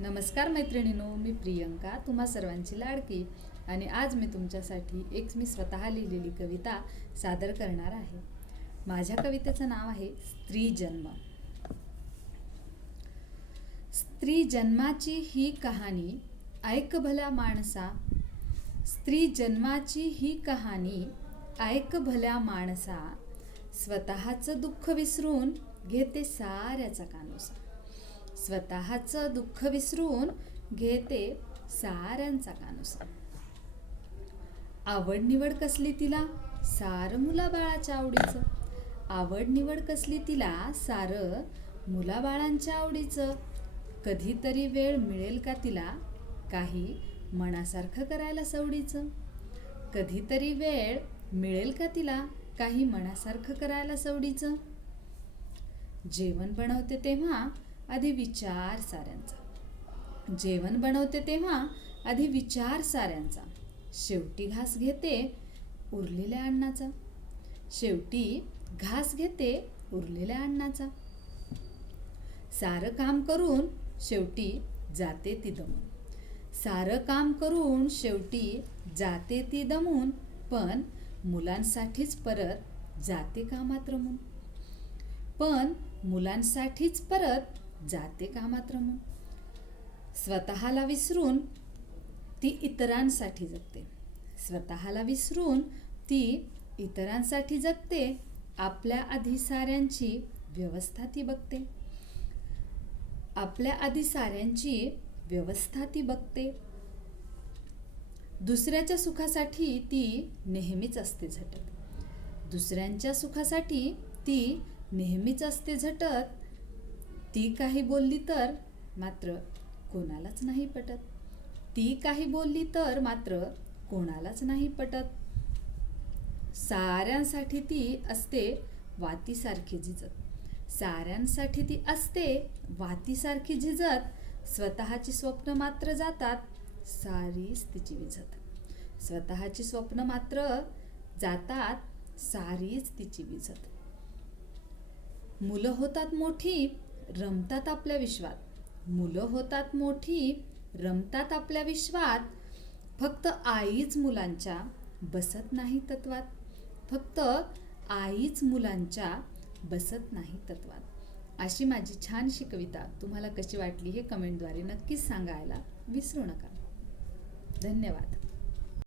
नमस्कार मैत्रिणींनो, मी प्रियंका, तुम्हा सर्वांची लाडकी. आणि आज मी तुमच्यासाठी मी स्वतः लिहिलेली कविता सादर करणार आहे. माझ्या कवितेचं नाव आहे स्त्री जन्म. स्त्री जन्माची ही कहाणी ऐक भल्या माणसा. स्त्री जन्माची ही कहाणी ऐक भल्या माणसा. स्वतःचं दुःख विसरून घेते साऱ्याचा कानोसा. स्वतःचं दुःख विसरून घेते साऱ्यांचा कानोसा. आवड निवड कसली तिला सार मुलाबाळाच्या आवडीचं. आवड निवड कसली तिला सार मुलाबाळांच्या आवडीचं. कधीतरी वेळ मिळेल का तिला काही मनासारखं करायला सवडीचं. कधीतरी वेळ मिळेल का तिला काही मनासारखं करायला सवडीचं. जेवण बनवते तेव्हा आधी विचार साऱ्यांचा. जेवण बनवते तेव्हा आधी विचार साऱ्यांचा. शेवटी घास घेते उरलेल्या अन्नाचा. शेवटी घास घेते उरलेल्या अन्नाचा. सारं काम करून शेवटी जाते ती दमून. सारं काम करून शेवटी जाते ती दमून. पण मुलांसाठीच परत जाते कामात रमून. पण मुलांसाठीच परत जाते कामात रमून. स्वतःला विसरून ती इतरांसाठी जगते. स्वतःला विसरून ती इतरांसाठी जगते. आपल्या आधी साऱ्यांची व्यवस्था ती बघते. आपल्या आधी साऱ्यांची व्यवस्था ती बघते. दुसऱ्याच्या सुखासाठी ती नेहमीच असते झटत. दुसऱ्यांच्या सुखासाठी ती नेहमीच असते झटत. ती काही बोलली तर मात्र कोणालाच नाही पटत. ती काही बोलली तर मात्र कोणालाच नाही पटत. साऱ्यांसाठी ती असते वातीसारखी झिजत. साऱ्यांसाठी ती असते वातीसारखी झिजत. स्वतःची स्वप्न मात्र जातात सारीच तिची विझत. स्वतःची स्वप्न मात्र जातात सारीच तिची विझत. मुलं होतात मोठी रमतात आपल्या विश्वात. मुलं होतात मोठी रमतात आपल्या विश्वात. फक्त आईच मुलांच्या बसत नाही तत्वात. फक्त आईच मुलांच्या बसत नाही तत्वात. अशी माझी छानशी कविता तुम्हाला कशी वाटली हे कमेंटद्वारे नक्कीच सांगायला विसरू नका. धन्यवाद.